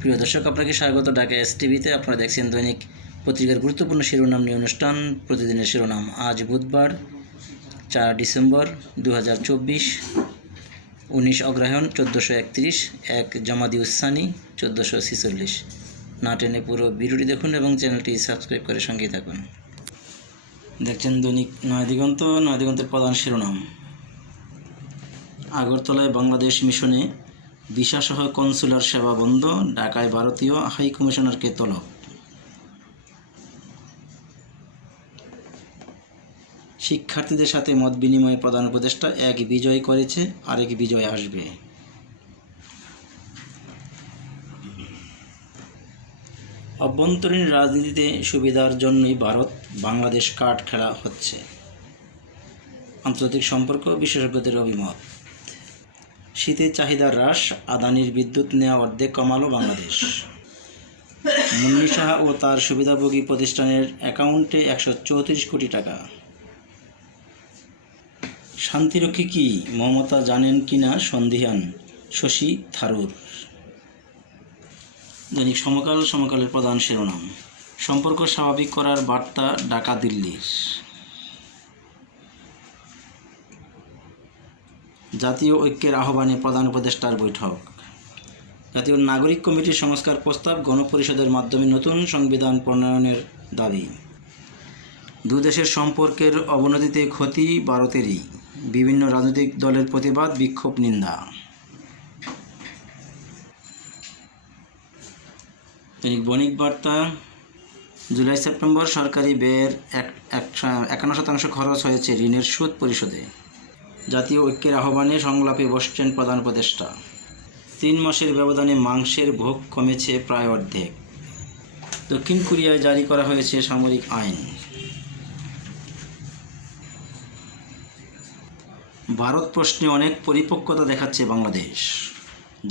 প্রিয় দর্শক আপনাকে স্বাগত ঢাকা এস টিভিতে আপনারা দেখছেন দৈনিক পত্রিকার গুরুত্বপূর্ণ শিরোনাম নিয়ে অনুষ্ঠান প্রতিদিনের শিরোনাম আজ বুধবার চার ডিসেম্বর দু হাজার চব্বিশ উনিশ অগ্রহায়ণ চোদ্দোশো একত্রিশ এক জমাদি উসানি চোদ্দোশো ছিচল্লিশ না টেনে পুরো ভিডিওটি দেখুন এবং চ্যানেলটি সাবস্ক্রাইব করে সঙ্গেই থাকুন দেখছেন দৈনিক নয় দিগন্ত নয় দিগন্তের প্রধান শিরোনাম আগরতলায় বাংলাদেশ মিশনে ভিসাসহ কনসুলার সেবা বন্ধ ঢাকায় ভারতীয় হাই কমিশনারকে তলব শিক্ষার্থীদের সাথে মত বিনিময় প্রধান উপদেষ্টা এক বিজয় করেছে আরেক বিজয় আসবে অভ্যন্তরীণ রাজনীতিতে সুবিধার জন্যই ভারত বাংলাদেশ কাঠ খেলা হচ্ছে আন্তর্জাতিক সম্পর্ক বিশেষজ্ঞদের অভিমত শীতে চাহিদা হ্রাস আদানির বিদ্যুৎ নেওয়া অর্ধেক কমালো বাংলাদেশ মুন্নি সাহা ও তার সুবিধাভোগী প্রতিষ্ঠানের অ্যাকাউন্টে একশো চৌত্রিশ কোটি টাকা শান্তিরক্ষী কি মমতা জানেন কি না সন্ধিহান শশী থারুর দৈনিক সমকাল সমকালের প্রধান শিরোনাম সম্পর্ক স্বাভাবিক করার বার্তা ঢাকা দিল্লির জাতীয় ঐক্যের আহ্বানে প্রধান উপদেষ্টার বৈঠক জাতীয় নাগরিক কমিটির সংস্কার প্রস্তাব গণপরিষদের মাধ্যমে নতুন সংবিধান প্রণয়নের দাবি দুদেশের সম্পর্কের অবনতিতে ক্ষতি ভারতেরই বিভিন্ন রাজনৈতিক দলের প্রতিবাদ বিক্ষোভ নিন্দা দৈনিক বণিক বার্তা জুলাই সেপ্টেম্বর সরকারি ব্যয়ের এক একান্ন শতাংশ খরচ হয়েছে ঋণের সুদ পরিশোধে জাতীয় ঐক্যের আহ্বানে সংলাপে বসছেন প্রধান উপদেষ্টা তিন মাসের ব্যবধানে মাংসের ভোগ কমেছে প্রায় অর্ধেক দক্ষিণ কোরিয়ায় জারি করা হয়েছে সামরিক আইন ভারত প্রশ্নে অনেক পরিপক্কতা দেখাচ্ছে বাংলাদেশ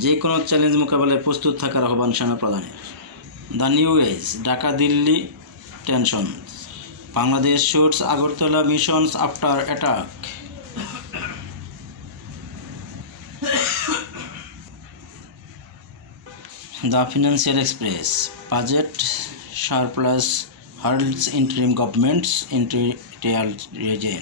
যে কোনো চ্যালেঞ্জ মোকাবেলায় প্রস্তুত থাকার আহ্বান সেনাপ্রধানের the new age Dhaka Delhi tension Bangladesh shoots Agartala missions after attack The Financial Express budget surplus hurdles interim governments into real region.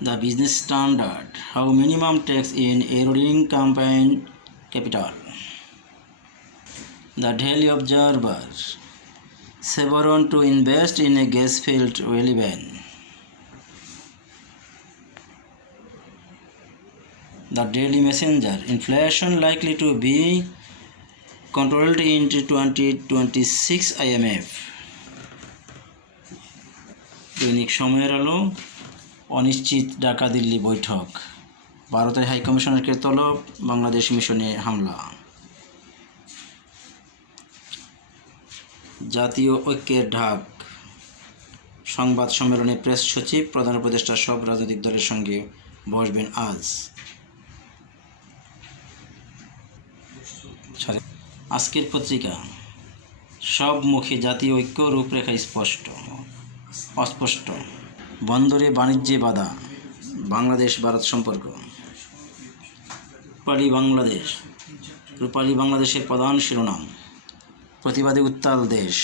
The Business Standard, how minimum tax in eroding company capital. The Daily Observer, Chevron to invest in a gas field relevant. the Daily Messenger. Inflation likely to be controlled in 2026 IMF. দৈনিক সময়ের আলো অনিশ্চিত ঢাকা দিল্লি বৈঠক ভারতের হাইকমিশনারকে তলব বাংলাদেশ মিশনে হামলা জাতীয় ঐক্যের ঢাক সংবাদ সম্মেলনে প্রেস সচিব প্রধান উপদেষ্টা সব রাজনৈতিক দলের সঙ্গে বসবেন আজ আজকের পত্রিকা সব মুখে জাতীয় ঐক্য রূপরেখা স্পষ্ট অস্পষ্ট বন্দরে বাণিজ্যে বাধা বাংলাদেশ ভারত সম্পর্ক রূপালী বাংলাদেশ রূপালী বাংলাদেশের প্রধান শিরোনাম প্রতিবাদে উত্তাল দেশ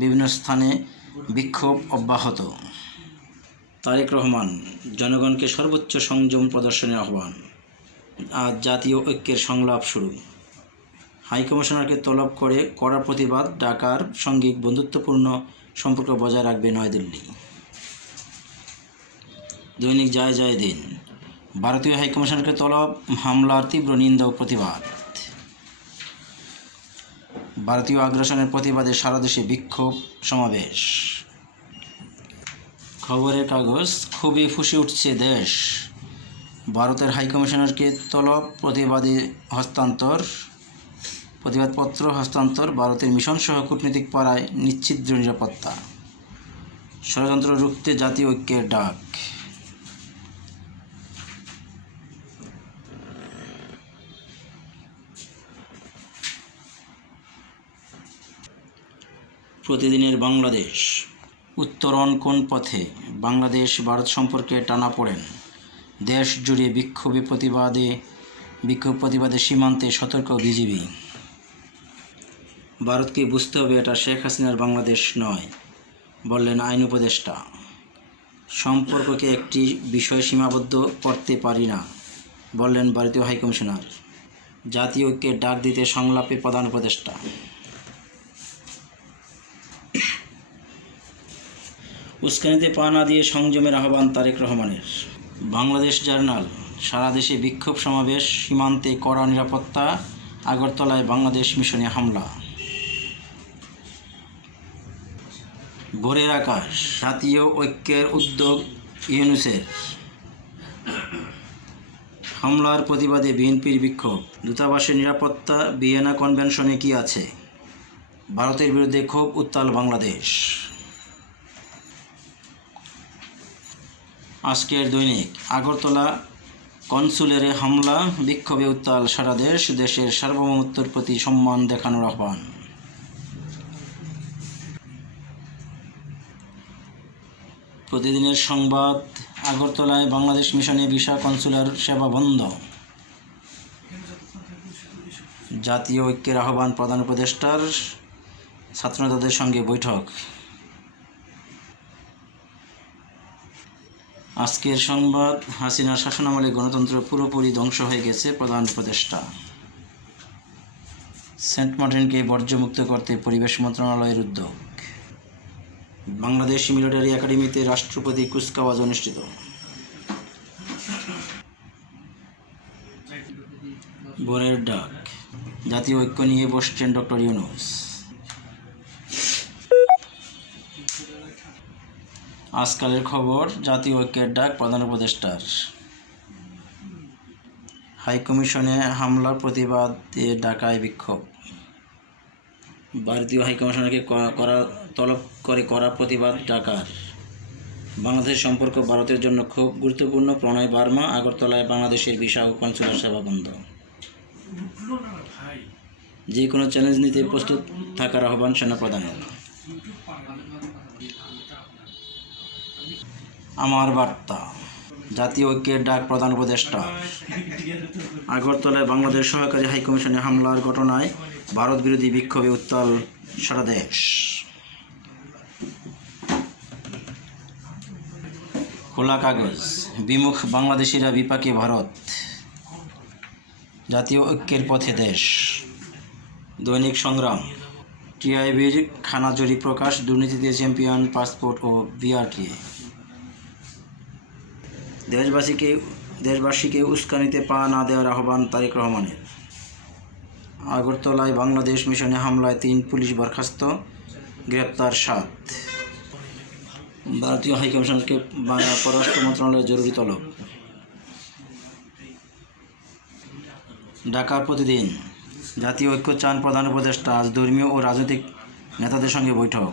বিভিন্ন স্থানে বিক্ষোভ অব্যাহত তারেক রহমান জনগণকে সর্বোচ্চ সংযম প্রদর্শনের আহ্বান আজ জাতীয় ঐক্যের সংলাপ শুরু হাইকমিশনারকে তলব করে কড়া প্রতিবাদ ঢাকার সঙ্গে বন্ধুত্বপূর্ণ সম্পর্ক বজায় রাখবে নয়াদিল্লি দৈনিক জয় জয় দিন ভারতীয় হাইকমিশনারকে তলব হামলার তীব্র নিন্দা ও প্রতিবাদ ভারতীয় আগ্রাসনের প্রতিবাদে সারা দেশে বিক্ষোভ সমাবেশ খবরের কাগজ খুবই ফুসে উঠছে দেশ ভারতের হাইকমিশনারকে তলব প্রতিবাদী হস্তান্তর প্রতিবাদপত্র হস্তান্তর ভারতের মিশন সহ কূটনৈতিক পাড়ায় নিশ্চিদ্র নিরাপত্তা ষড়যন্ত্র রুখতে জাতীয় ঐক্যের ডাক প্রতিদিনের বাংলাদেশ উত্তরণ কোন পথে বাংলাদেশ ভারত সম্পর্কে টানা পড়েন দেশ জুড়ে বিক্ষোভে প্রতিবাদে বিক্ষোভ প্রতিবাদে সীমান্তে সতর্ক বিজিবি ভারতকে বুঝতে হবে এটা শেখ হাসিনার বাংলাদেশ নয় বললেন আইন উপদেষ্টা সম্পর্ককে একটি বিষয় সীমাবদ্ধ করতে পারি না বললেন ভারতীয় হাইকমিশনার জাতীয় ঐক্যে ডাক দিতে সংলাপে প্রধান উপদেষ্টা উস্কানিতে পা না দিয়ে সংযমের আহ্বান তারেক রহমানের বাংলাদেশ জার্নাল সারা দেশে বিক্ষোভ সমাবেশ সীমান্তে কড়া নিরাপত্তা আগরতলায় বাংলাদেশ মিশনে হামলা ভোরের আকাশ জাতীয় ঐক্যের উদ্যোগ ইউনুসের হামলার প্রতিবাদে বিএনপির বিক্ষোভ দূতাবাসের নিরাপত্তা ভিয়েনা কনভেনশনে কি আছে ভারতের বিরুদ্ধে ক্ষোভ উত্তাল বাংলাদেশ আজকের দৈনিক আগরতলা কনসুলেরে হামলা বিক্ষোভে উত্তাল সারা দেশ দেশের সার্বভৌমত্বর প্রতি সম্মান দেখানোর আহ্বান প্রতিদিনের সংবাদ আগরতলায় বাংলাদেশ মিশনে ভিসা কনসুলার সেবা বন্ধ জাতীয় ঐক্যের আহ্বান প্রধান উপদেষ্টার ছাত্রনেতাদের সঙ্গে বৈঠক আজকের সংবাদ হাসিনার শাসনামলে গণতন্ত্র পুরোপুরি ধ্বংস হয়ে গেছে প্রধান উপদেষ্টা সেন্ট মার্টিনকে বর্জ্যমুক্ত করতে পরিবেশ মন্ত্রণালয়ের উদ্যোগ বাংলাদেশ মিলিটারি একাডেমিতে রাষ্ট্রপতি কুচকাওয়াজ অনুষ্ঠিত ভোরের ডাক জাতীয় ঐক্য নিয়ে বসছেন ডক্টর ইউনুস আজকালের খবর জাতীয় ঐক্যের ডাক প্রধান উপদেষ্টার হাইকমিশনে হামলার প্রতিবাদে ডাকায় বিক্ষোভ ভারতীয় হাইকমিশনারকে করা তলব করে করা প্রতিবাদ ঢাকার বাংলাদেশ সম্পর্ক ভারতের জন্য খুব গুরুত্বপূর্ণ প্রণয় বার্মা আগরতলায় বাংলাদেশের বিশাখ ও কনসুলার সেবা বন্ধ যে কোনো চ্যালেঞ্জ নিতে প্রস্তুত থাকার আহ্বান সেনাপ্রধানের আমার বার্তা জাতীয় ঐক্যের ডাক প্রধান উপদেষ্টা আগরতলায় বাংলাদেশ সহকারী হাইকমিশনে হামলার ঘটনায় ভারত বিরোধী বিক্ষোভে উত্তাল সারা দেশ খোলা কাগজ বিমুখ বাংলাদেশিরা বিপাকে ভারত জাতীয় ঐক্যের পথে দেশ দৈনিক সংগ্রাম টিআইবির খানাজুরি প্রকাশ দুর্নীতিতে চ্যাম্পিয়ন পাসপোর্ট ও বিআরটিএ দেশবাসীকে দেশবাসীকে উস্কানিতে পা না দেওয়ার আহ্বান তারেক রহমানের আগরতলায় বাংলাদেশ মিশনে হামলায় তিন পুলিশ বরখাস্ত গ্রেপ্তার সাত ভারতীয় বাংলা পররাষ্ট্র মন্ত্রণালয়ের জরুরি তলব ঢাকা প্রতিদিন জাতীয় ঐক্য চান প্রধান উপদেষ্টা আজ ধর্মীয় ও রাজনৈতিক নেতাদের সঙ্গে বৈঠক